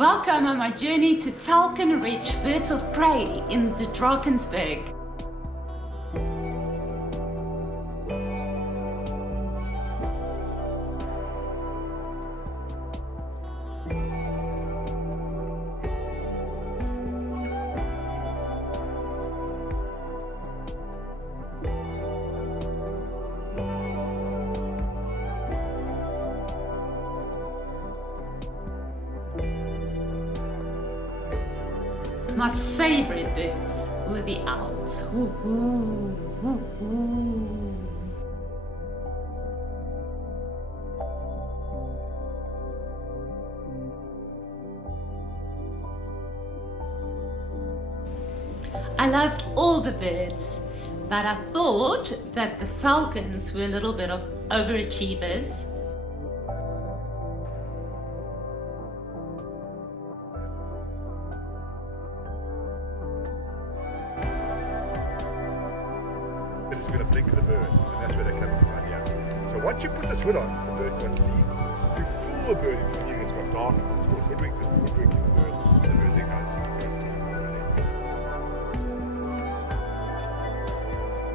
Welcome on my journey to Falcon Ridge Birds of Prey in the Drakensberg. My favorite birds were the owls. Ooh, ooh, ooh, ooh. I loved all the birds, but I thought that the falcons were a little bit of overachievers. It's going to blink of the bird, and that's where they're coming from, yeah. So once you put this hood on, the bird can't see, you fool the bird into thinking it's got dark. It's called hoodwinking the bird. The bird then goes to sleep for the day.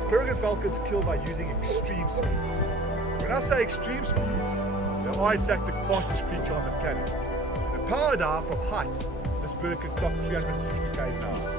Peregrine falcons kill by using extreme speed. When I say extreme speed, they are in fact the fastest creature on the planet. The power dive from height, this bird can clock 360 km an hour.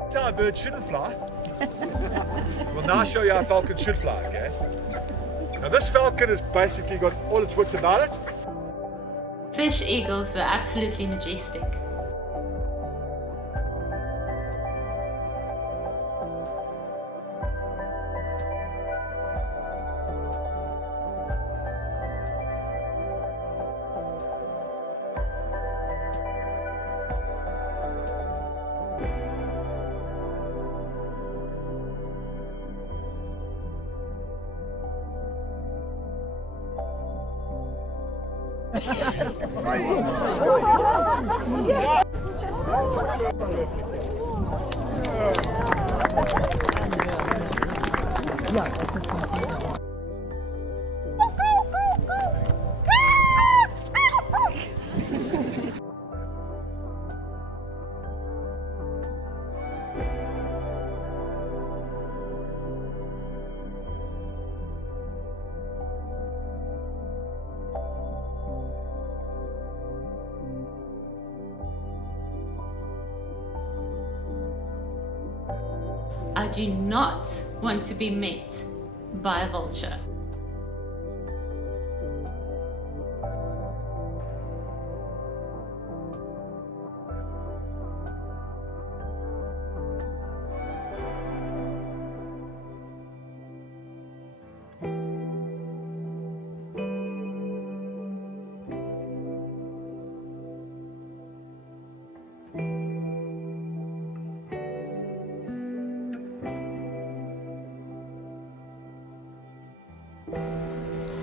That's how a bird shouldn't fly. We'll now show you how a falcon should fly, okay? Now this falcon has basically got all its wits about it. Fish eagles were absolutely majestic. I do not want to be met by a vulture.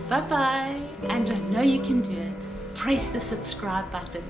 Bye bye, and I know you can do it. Press the subscribe button.